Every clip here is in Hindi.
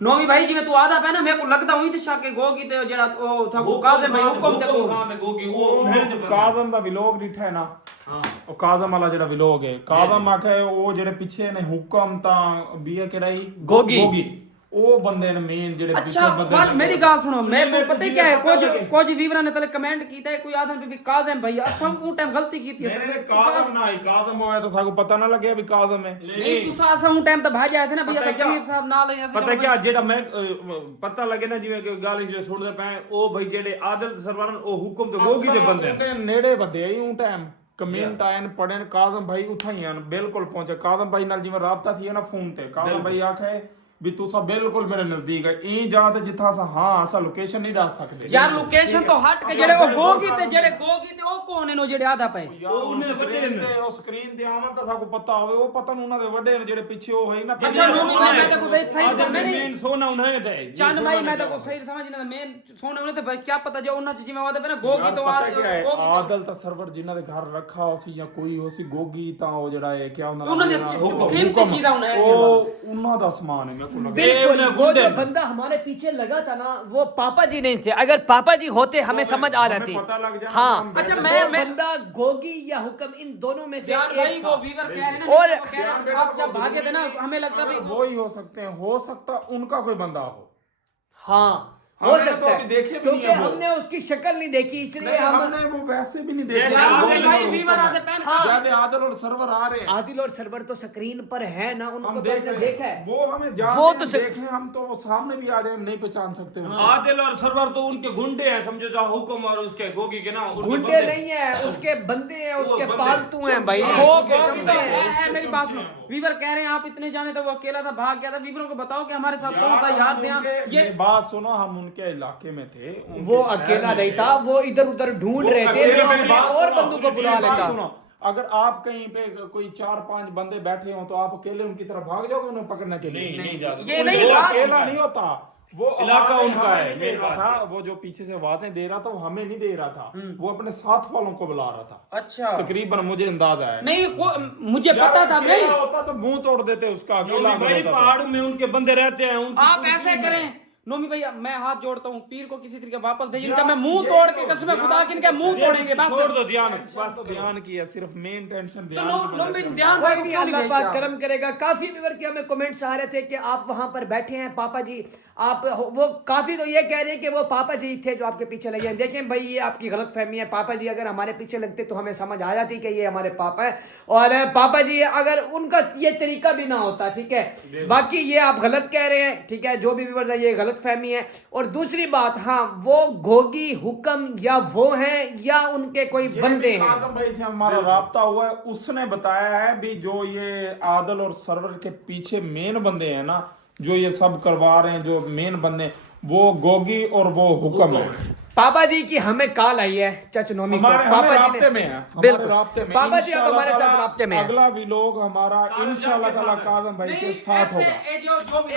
नौवीं भाई जिवें तू आदा पे ना मेरे को लगदा हुई ते शाके गोगी ते जेड़ा ओ था काज़म भाई हुक्म ते गोगी वो काज़म दा विलोग डिठा है ना। हाँ ਉਹ ਕਾਜ਼ਮ ਵਾਲਾ ਜਿਹੜਾ ਵਿਲੋਗ ਹੈ ਕਾਜ਼ਮ ਆਖਿਆ ਉਹ ਜਿਹੜੇ ਪਿੱਛੇ ਨੇ ਹੁਕਮ ਤਾਂ ਵੀ ਕਿਹੜਾ ਹੀ ਗੋਗੀ ਉਹ ਬੰਦੇ ਨੇ ਮੇਨ ਜਿਹੜੇ अच्छा बात मेरी गाल सुनो मैं को पता ही क्या है कुछ वीवरा ने तले कमेंट कीता है कोई आदम भी काज़म भाई असम उ टाइम गलती की थी मैंने काज़म ना है काज़म होया तो थाको पता ना लगे अभी काज़म है नहीं तू असम उ टाइम तो भाज आए थे ना भैया पीर साहब ना ले पता क्या जेड़ा मैं पता लगे ना जिवें कि गाल जो सुनदे पए ओ भाई जेड़े आदिल सरवर ओ हुक्म ते गोगी दे बंदे ਤੇ ਨੇੜੇ ਵਧੇ ਹੀ ਉਹ ਟਾਈਮ ਕਮੈਂਟ ਆਇਨ ਪੜਨ ਕਾਜ਼ਮ ਭਾਈ ਉਠਾਈਆਂ ਬਿਲਕੁਲ ਪਹੁੰਚੇ ਕਾਜ਼ਮ ਭਾਈ ਨਾਲ ਜਿਵੇਂ ਰਾਬਤਾ ਥੀ ਨਾ ਫੋਨ ਤੇ ਕਾਜ਼ਮ ਭਾਈ ਆਖੇ भी तू सा बिल्कुल मेरे नजदीक है ई जात जिथा सा हां सा लोकेशन नहीं डाल सकते यार लोकेशन तो हट के जेड़े ओ गोगी ते ओ कौन ने जेड़े आदा पे ਉਹਨੇ ਵੱਡੇ ਨੇ ਉਹ ਸਕਰੀਨ ਤੇ ਆਵਨ ਤਾਂ ਸਾਕੋ ਪਤਾ ਹੋਵੇ ਉਹ ਪਤਾ ਨੂੰ ਉਹਨਾਂ ਦੇ ਵੱਡੇ ਨੇ ਜਿਹੜੇ ਪਿੱਛੇ ਉਹ ਹੈ ਨਾ अच्छा नोमी मैं तो कोई सही समझ नहीं मेन सोना उन्हें दे चंद भाई मैं तो को सही समझ नहीं मेन सोने उन्हें तो क्या पता जो उन्हें जिम्मे वादे पे ना गोगी तो ਆਦਲ ਤਾਂ ਸਰਵਰ ਜਿਨ੍ਹਾਂ ਦੇ ਘਰ ਰੱਖਾ ਹੋ ਸੀ ਜਾਂ ਕੋਈ ਹੋ ਸੀ ਗੋਗੀ ਤਾਂ ਉਹ ਜਿਹੜਾ ਹੈ ਕਿਆ ਉਹਨਾਂ ਦੇ ਕੀਮਤੀ ਚੀਜ਼ਾਂ ਉਹਨਾਂ ਉਹ ਉਹਨਾਂ ਦਾ ਸਮਾਨ ਹੈ ਮੇਰੇ ਕੋਲ बिल्कुल वो जो बंदा हमारे पीछे लगा था ना वो पापा जी नहीं थे अगर पापा जी होते हमें समझ आ जाती पता लग जाए हाँ अच्छा मैं बंदा गोगी या हुक्म इन दोनों में से यार भाई वो वीवर कह रहे हैं ना और कह रहे हैं आप जब भागे थे ना हमें लगता भी वो ही हो सकते हैं हो सकता उनका कोई बंदा हो हाँ हो हमने सकता तो अभी है देखे भी क्योंकि नहीं है वो। हमने उसकी शक्ल नहीं देखी इसलिए हमने वो वैसे भी नहीं देखे यार आदिल भाई वीवर आदे पहन ज्यादा आदिल और सर्वर आ रहे हैं आदिल और सरवर तो स्क्रीन पर है ना उनको हम तो देख ऐसे रहे देखा हैं है वो हमें जानते वो हैं तो देखे हम तो वो सामने भी आ जाए हम नहीं पहचान सकते उनको। आदिल और सरवर तो उनके गुंडे हैं समझो जो हुक्म और उसके गोगी के ना गुंडे नहीं है उसके बंदे हैं उसके बंदे। पालतू हैं भाई गोगी उसके तो चमचे हैं। है मेरी बात सुनो वीवर कह रहे हैं आप इतने जाने तो वो अकेला था भाग गया था वीवरों को बताओ कि हमारे साथ कौन था यार ध्यान ये मेरी बात सुनो हम उनके इलाके में थे वो अकेला नहीं था वो इधर उधर ढूंढ रहे थे अकेले वो मेरी अपने बात और सुनो, बंदू को बुला मेरी बात लेता सुनो, अगर आप कहीं पे कोई 4-5 बंदे बैठे हो तो आप अकेले उनकी तरफ भाग जाओगे उन्हें पकड़ने के लिए नहीं जा सकते ये नहीं वो बात अकेला नहीं होता वो इलाका आवाज़ें उनका हमें है, नहीं दे ये रहा बात था वो जो पीछे से आवाजें दे रहा था वो हमें नहीं दे रहा था वो अपने साथ वालों को बुला रहा था अच्छा तकरीबन मुझे अंदाजा है नहीं मुझे पता था अकेला नहीं होता तो मुंह तोड़ देते उसका अकेला भाई होता तो। पहाड़ों में उनके बंदे रहते हैं आप ऐसे करें नोमी भैया मैं हाथ जोड़ता हूँ पीर को किसी तरीके वापस भेज इनका मैं मुंह तोड़ के कसम खुदा की इनका मुंह तोड़ेंगे बस छोड़ दो ध्यान बस तो ध्यान किया सिर्फ मेन टेंशन तो ध्यान की नोमी वजह से। ध्यान कोई भाई नहीं अल्लाह पाक करम करेगा काफी व्यूअर के हमें कमेंट्स आ रहे थे कि आप वहां पर बैठे हैं पापा जी आप वो काफी तो ये कह रहे हैं कि वो पापा जी थे जो आपके पीछे लगे हैं देखें भाई ये आपकी गलत फहमी है पापा जी अगर हमारे पीछे लगते तो हमें समझ आ जाती कि ये हमारे पापा है और पापा जी अगर उनका ये तरीका भी ना होता ठीक है बाकी ये आप गलत कह रहे हैं ठीक है जो भी व्यूअर्स है ये गलत फहमी है और दूसरी बात हाँ वो गोगी हुक्म या वो हैं या उनके कोई ये बंदे भी हैं काज़म भाई से हमारा राब्ता हुआ है उसने बताया है भी जो ये आदल और सरवर के पीछे मेन बंदे हैं ना जो ये सब करवा रहे हैं जो मेन बंदे वो गोगी और वो हुक्म है पापा जी की हमें कॉल आई है चचनोमी को हमारे पापा जी राब्ते ने में है बिल्कुल हमारे राब्ते में पापा जी अब इंशाल्लाह हमारे साथ ताला राब्ते में है अगला व्लॉग हमारा इंशाल्लाह ताला काज़म भाई के साथ होगा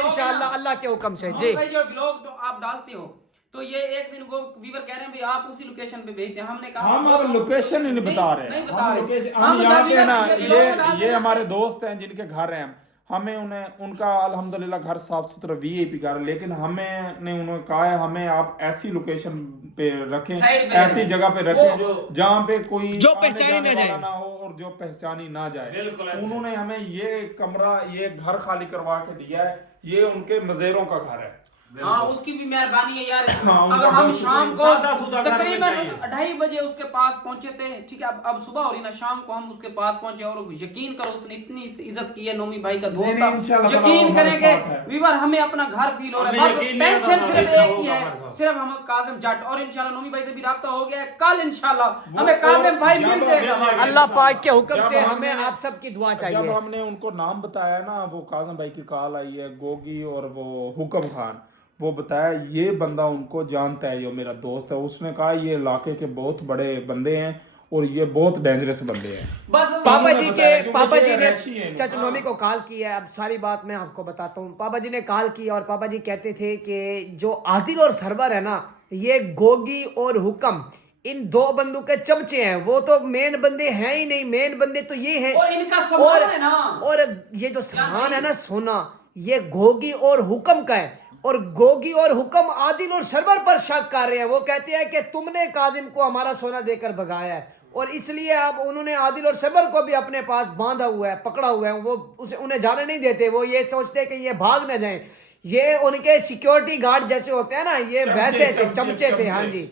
इंशाल्लाह अल्लाह के हुक्म से जी भाई जो व्लॉग आप डालते हो तो ये एक दिन वो वीवर कह रहे हैं भाई आप उसी लोकेशन पे भेजते हैं हमने कहा हम अब लोकेशन ही नहीं बता रहे नहीं बता हम रहे लोकेशन हम हम यहाँ पे ना ये vlog डाल ये रहे हमारे दोस्त हैं जिनके घर हैं हमें उन्हें उनका अल्हम्दुलिल्लाह घर साफ सुथरा वीआईपी घर है, लेकिन हमें ने उन्होंने कहा है हमें आप ऐसी लोकेशन पे रखें Side पे ऐसी जगह पे रखें जहाँ पे कोई जो आने पहचानी जाने ना जाए। वाला ना हो और जो पहचानी ना जाए बिल्कुल ऐसे। उन्होंने हमें ये कमरा ये घर खाली करवा के दिया है ये उनके मजेरों का घर है हाँ उसकी भी मेहरबानी है यार हाँ, उनका अगर हम बहुत शाम को सादा सूदा घर तकरीबन में चाहिए। 2:30 बजे उसके पास पहुंचे थे ठीक है अब सुबह हो रही ना शाम को हम उसके पास पहुंचे और यकीन करो उसने इतनी इज्जत की है नोमी भाई का दोस्त नहीं, था इंशाल्लाह यकीन हमारे करेंगे साथ है। वीवर हमें अपना घर फील हो रहा है हमें बस यकीन नहीं टेंशन होता सिर्फ था, एक ही होगा है हमारे साथ। सिर्फ हम काज़म जट और इंशाल्लाह नोमी भाई से भी राब्ता हो गया है कल इंशाल्लाह हमें काज़म भाई मिल जाएगा अल्लाह पाक के हुक्म जब से हमने- हमें आप सबकी दुआ जब चाहिए हमने उनको नाम बताया ना वो काज़म भाई की कॉल आई है गोगी और वो हुक्म खान वो बताया ये बंदा उनको जानता है जो मेरा दोस्त है उसने कहा ये इलाके के बहुत बड़े बंदे हैं और ये बहुत डेंजरस बंदे हैं बस पापा उन्होंने जी बताया के क्योंकि पापा ये जी ने रैशी है इनका। चचनोमी को कॉल किया है अब सारी बात मैं आपको बताता हूँ पापा जी ने कॉल की और पापा जी कहते थे कि जो आदिल और सरवर है ना ये गोगी और हुक्म इन दो बंदों के चमचे हैं वो तो मेन बंदे हैं ही नहीं मेन बंदे तो ये हैं और इनका सामान है ना और ये जो सामान है ना सोना ये गोगी और हुक्म का है और गोगी और हुक्म आदिल और सरवर पर शक कर रहे हैं। वो कहते हैं कि तुमने काजिम को हमारा सोना देकर भगाया है और इसलिए अब उन्होंने आदिल और सरवर को भी अपने पास बांधा हुआ है, पकड़ा हुआ है। वो उन्हें जाने नहीं देते। वो ये सोचते हैं कि ये भाग न जाएं। ये उनके सिक्योरिटी गार्ड जैसे होते हैं ना, ये वैसे थे, चमचे थे। हाँ जी,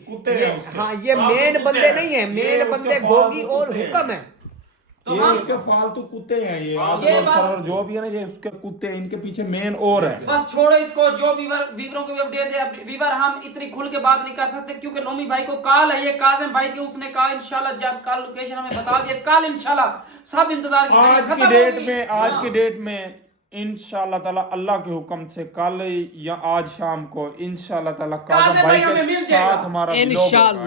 हाँ, ये मेन बंदे नहीं है, मेन बंदे गोगी और हुक्म है। तो ये उसके फालतू कुत्ते हैं, ये सर्वर जो भी है ना, ये उसके कुत्ते हैं, इनके पीछे मेन और है। बस छोड़ो इसको, जो वीवरों को भी अपडेट है। वीवर हम इतनी खुल के बात नहीं कर सकते क्योंकि नोमी भाई को कॉल है, ये काजिम भाई की, उसने कहा इंशाल्लाह जब कल लोकेशन हमें बता दिया, कल इंशाल्लाह सब इंतजार की आज की डेट में इंशाल्लाह ताला अल्लाह के हुक्म से कल या आज शाम को इंशाल्लाह ताला काजिम भाई के साथ हमारा इंशाल्लाह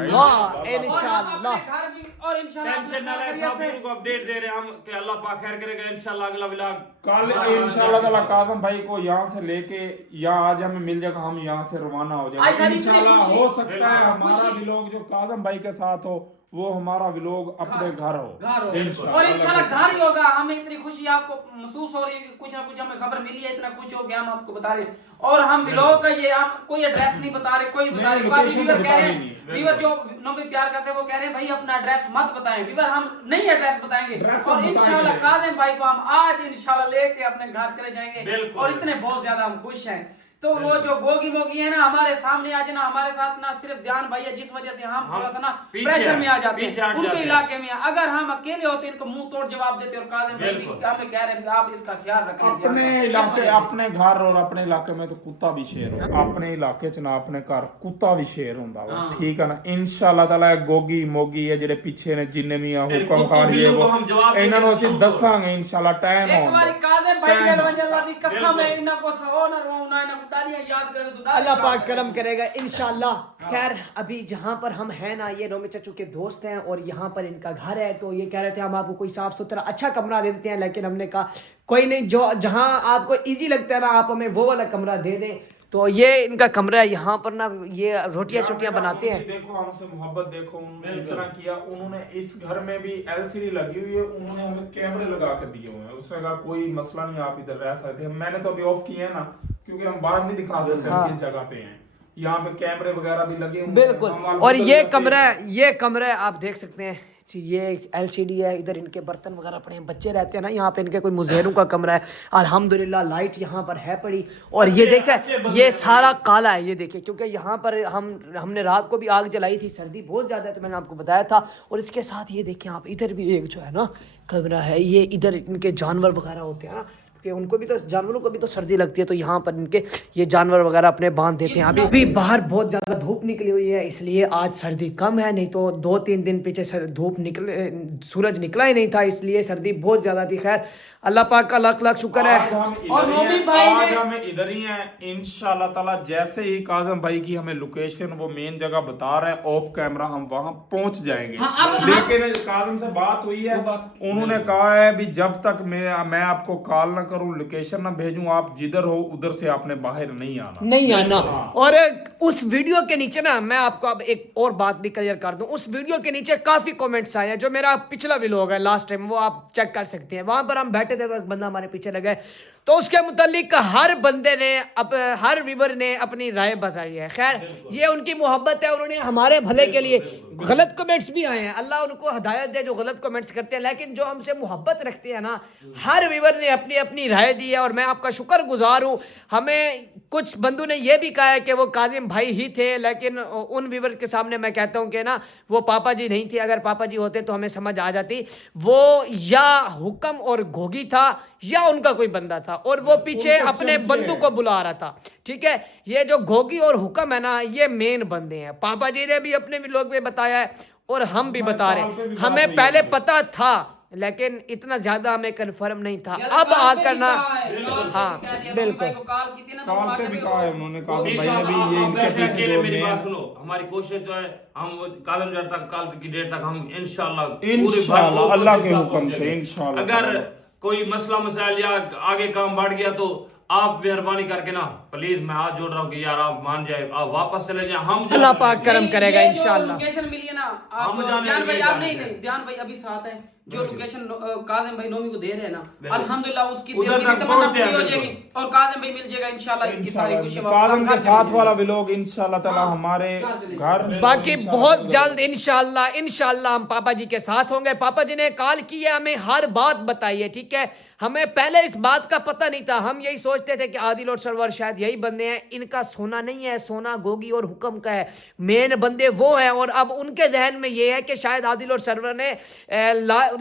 और टेंशन ना ले, सब को अपडेट दे रहे हैं हम कि अल्लाह पाक खैर करेगा इंशाल्लाह। अगला व्लॉग कल इंशाल्लाह ताला काजिम भाई को यहाँ से लेके या आज हमें मिल जाएगा, हम यहाँ से रवाना हो जाएंगे इंशाल्लाह। हो सकता है हमारा व्लॉग जो काजिम भाई के साथ हो वो हमारा व्लॉग अपने घर हो और इंशाल्लाह घर ही होगा। हमें इतनी खुशी आपको महसूस हो रही है, कुछ ना कुछ हमें खबर मिली है, इतना कुछ हो गया हम आपको बता रहे। और हम व्लॉग का ये हम कोई एड्रेस नहीं बता रहे, कोई बता रहे। वीवर कह रहे हैं, वीवर जो नोमी प्यार करते हैं वो कह रहे हैं भाई अपना एड्रेस मत बताएं। वीवर हम नहीं एड्रेस बताएंगे और इंशाल्लाह काजिम भाई को हम आज इंशाल्लाह लेके अपने घर चले जाएंगे और इतने बहुत ज्यादा हम खुश हैं। तो वो जो गोगी मोगी है ना हमारे सामने आज ना हमारे साथ ना सिर्फ ध्यान भाई है, जिस वजह से हम थोड़ा सा ना प्रेशर में आ जाते हैं उनके इलाके में। अगर हम अकेले होते इनको मुंह तोड़ जवाब देते और काजिम भाई हमें कह रहे हैं आप इसका ख्याल रखें अपने इलाके, अपने घर और अपने इलाके में तो कुत्ता भी शेर हो, अपने इलाके च ना अपने घर कुत्ता भी शेर होंदा वा, ठीक है ना। इंशाल्लाह ताला गोगी मोगी है जेडे पीछे ने जिन्ने भी हुक्म खान लिए वो इन्हां नु ਅਸੀਂ ਦੱਸਾਂਗੇ इंशाल्लाह टाइम एक बार काजिम भाई मेहरबानी अल्लाह दी कसम है इन्हां को सो ना रोना इन्हां को याद करें तो अल्लाह पाक करम करेगा इंशाल्लाह। खैर अभी जहाँ पर हम हैं ना, ये नोमी चच्चू के दोस्त हैं और यहाँ पर इनका घर है। तो ये कह रहे थे हम आपको कोई साफ सुथरा अच्छा कमरा दे देते हैं, लेकिन हमने कहा कोई नहीं, जो जहाँ आपको इजी लगता है ना आप हमें वो वाला कमरा दे दें। तो ये इनका कमरा है, यहाँ पर ना ये रोटियां शोटियां बनाते हैं। देखो हमसे मोहब्बत देखो, उन्होंने इतना किया। उन्होंने इस घर में भी एलसीडी लगी हुई है, उन्होंने हमें कैमरे लगा कर दिए हुए हैं। उसने कहा कोई मसला नहीं, आप इधर रह सकते हैं। मैंने तो अभी ऑफ किए हैं ना क्योंकि हम बाहर नहीं दिखा सकते किस जगह पे हैं। यहाँ पे कैमरे वगैरह भी लगे हुए हैं बिल्कुल। और ये कमरा है आप देख सकते हैं, ये एलसीडी है। इधर इनके बर्तन वगैरह पड़े हैं, बच्चे रहते हैं ना यहाँ पे, इनके कोई मुज़ेरों का कमरा है। अल्हम्दुलिल्लाह लाइट यहाँ पर है पड़ी। और ये देखें ये सारा काला है, ये देखिए, क्योंकि यहाँ पर हमने रात को भी आग जलाई थी, सर्दी बहुत ज़्यादा है तो मैंने आपको बताया था। और इसके साथ ये देखें आप, इधर भी एक जो है ना कमरा है, ये इधर इनके जानवर वगैरह होते हैं ना, उनको भी तो जानवरों को भी तो सर्दी लगती है, तो यहाँ पर इनके ये जानवर वगैरह अपने बांध देते हैं। अभी बाहर बहुत ज़्यादा धूप निकली हुई है, इसलिए आज सर्दी कम है, नहीं तो 2-3 दिन पीछे धूप निकले, सूरज निकला ही नहीं था, इसलिए सर्दी बहुत ज़्यादा थी। खैर अल्लाह पाक का लाख लाख शुक्र है। और नोमी भाई आज हमें इधर ही हैं इंशाल्लाह ताला। जैसे ही काजिम भाई की हमें लोकेशन वो मेन जगह बता रहे हैं, ऑफ कैमरा हम वहां पहुंच जाएंगे। लेकिन काजिम से बात हुई है, उन्होंने कहा है भी जब तक मैं आपको कॉल ना करूं, लोकेशन ना भेजूं, आप जिधर हो उधर से आपने बाहर नहीं आना। और उस वीडियो के नीचे ना मैं आपको अब एक और बात भी क्लियर कर दूं, उस वीडियो के नीचे काफी कमेंट्स आए हैं, जो मेरा पिछला व्लॉग है लास्ट टाइम, वो आप चेक कर सकते हैं। वहां पर हम बैठे थे, एक बंदा हमारे पीछे लगा है, तो उसके मुतालिक हर बंदे ने हर व्यूअर ने अपनी राय बताई है। खैर ये उनकी मोहब्बत है, उन्होंने हमारे भले के लिए, गलत कमेंट्स भी आए हैं, अल्लाह उनको हिदायत दे जो गलत कमेंट्स करते हैं, लेकिन जो हमसे मोहब्बत रखते हैं ना, हर व्यूअर ने अपनी अपनी राय दी है और मैं आपका शुक्रगुजार हूँ। हमें कुछ बंदू ने यह भी कहा है कि वो काजिम भाई ही थे, लेकिन उन व्यूअर के सामने मैं कहता हूँ कि ना वो पापा जी नहीं थे। अगर पापा जी होते तो हमें समझ आ जाती, वो या हुक्म और घोगी था या उनका कोई बंदा था और वो पीछे अपने बंदू को बुला रहा था। ठीक है, ये जो घोगी और हुक्म है ना, ये मेन बंदे हैं। पापा जी ने भी अपने व्लॉग में बताया है और हम भी बता रहे हैं, हमें पहले पता था लेकिन इतना ज्यादा हमें कंफर्म नहीं था। अब आकर ना, हाँ बिल्कुल, मेरी बात सुनो, हमारी कोशिश जो है हम कल की डेट तक हम इंशाल्लाह अल्लाह के हुक्म से इंशाल्लाह। अगर कोई मसला मसाइल या आगे काम बढ़ गया तो आप मेहरबानी करके ना प्लीज मैं हाथ जोड़ रहा हूँ कि यार आप मान जाए, आप वापस चले जाए, हम अल्लाह पाक करम करेगा ये जो इंशाल्लाह। लोकेशन मिली है ना, हम आप जाने ध्यान लगे भाई, जाने आप नहीं से। नहीं ध्यान भाई अभी साथ है जो लोकेशन काजिम भाई नोमी को दे रहे हैं ना, बिल्कुल। अल्हम्दुलिल्लाह उसकी दिल उधर की तक भी तमन्ना पहुंचते हैं, पूरी हो बिल्कुल। जाएगी और काजिम भाई मिल जाएगा इंशाल्लाह। इनकी सारी खुशी काज़म के साथ वाला व्लॉग इंशाल्लाह ताला हाँ, हमारे घर चले घर बाकी इंशाल्लाह बहुत ताला जल्द इंशाल्लाह हम पापा जी के साथ होंगे। पापा जी ने कॉल की है, हमें हर बात बताई है, ठीक है। हमें पहले इस बात का पता नहीं था, हम यही सोचते थे कि आदिल और सरवर शायद यही बंदे हैं, इनका सोना नहीं है, सोना गोगी और हुक्म का है, मेन बंदे वो हैं। और अब उनके जहन में ये है कि शायद आदिल और सरवर ने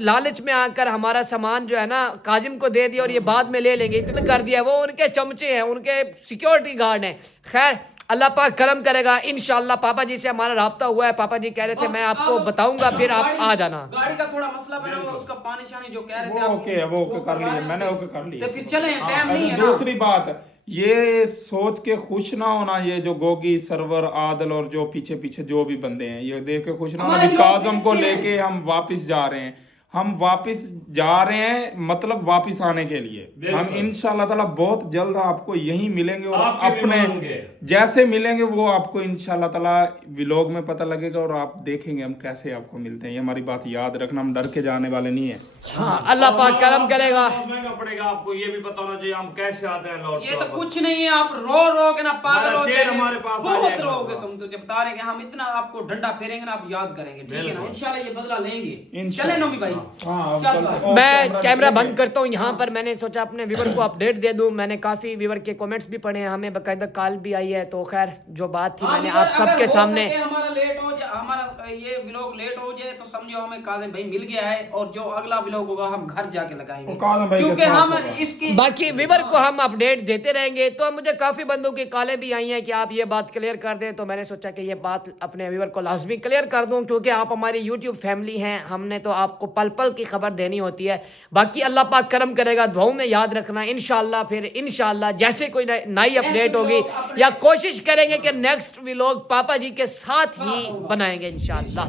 लालच में आकर हमारा सामान जो है ना काजिम को दे दिया और ये बाद में ले लेंगे, इतना कर दिया। वो उनके चमचे हैं, उनके सिक्योरिटी गार्ड हैं। खैर अल्लाह पाक करम करेगा इंशाल्लाह। पापा जी से हमारा राब्ता हुआ है, पापा जी कह रहे थे मैं आपको बताऊंगा, फिर आप आ जाना। गाड़ी का थोड़ा मसला बना हुआ, उसका पानी शानी जो कह रहे थे वो आप- ओके है, वो ओके कर करवा लिए, रहे मैंने होंगे। ओके कर लिए। तो फिर चले, टाइम नहीं है ना। दूसरी बात, ये सोच के खुश ना होना, ये जो गोगी सरवर आदल और जो पीछे पीछे जो भी बंदे हैं, ये देख के खुश ना होना हमारे कि लोग काज़म को देखते हैं। लेके हम वापस जा रहे हैं। हम वापस जा रहे हैं मतलब वापस आने के लिए। बिल्कुल। हम इंशाल्लाह ताला बहुत जल्द आपको यहीं मिलेंगे और आपके अपने मेहमान होंगे। जैसे मिलेंगे वो आपको इंशाल्लाह ताला व्लॉग में पता लगेगा और आप देखेंगे हम कैसे आपको मिलते हैं। ये हमारी बात याद रखना, हम डर के जाने वाले नहीं है। हाँ अल्लाह पाक करम करेगा। बहुत महंगा पड़ेगा आपको, ये भी पता होना चाहिए हम कैसे आते हैं लौट ये के तो वापस। कुछ नहीं है, आप रोगे ना, पागल हमारा हो शेर जाएंगे। हमारे पास आ बहुत जाएगा। रोगे तुम, तो जब बता रहे हैं हम इतना आपको डंडा फेरेंगे ना, आप याद करेंगे, ठीक है ना। बिल्कुल। इंशाल्लाह ये बदला लेंगे। इंशाल्लाह। चले नोमी भाई, हाँ, क्या चलते सवाल? हैं। मैं कैमरा बंद करता हूँ यहाँ पर। मैंने सोचा अपने व्यूवर को अपडेट दे दूँ, मैंने काफी व्यूवर के कमेंट्स भी पढ़े हैं, हमें बकायदा कॉल भी आई है। तो खैर जो बात थी हाँ, मैंने अगर आप सबके हो सामने सके हमारा लेट हो जाए, हमारा ये व्लॉग लेट हो जाए तो समझो हमें काजिम भाई मिल गया है, और जो अगला व्लॉग होगा हम घर जाके लगाएंगे, वो काजिम भाई के क्योंकि साथ हम होगा। इसकी बाकी व्यूवर को हम अपडेट देते रहेंगे। तो मुझे काफी बंदों की कॉलें भी आई हैं कि आप ये बात क्लियर कर दें, तो मैंने सोचा कि ये बात अपने व्यूवर को लाजमी क्लियर कर दूं, क्योंकि आप हमारी यूट्यूब फैमिली हैं, हमने तो आपको पल पल की खबर देनी होती है। बाकी अल्लाह पाक करम करेगा, दुआओं में याद रखना। इंशाल्लाह फिर इंशाल्लाह जैसे कोई नई अपडेट होगी व्लॉग अपने- या कोशिश करेंगे कि नेक्स्ट व्लॉग पापा जी के साथ ही बनाएंगे इंशाल्लाह।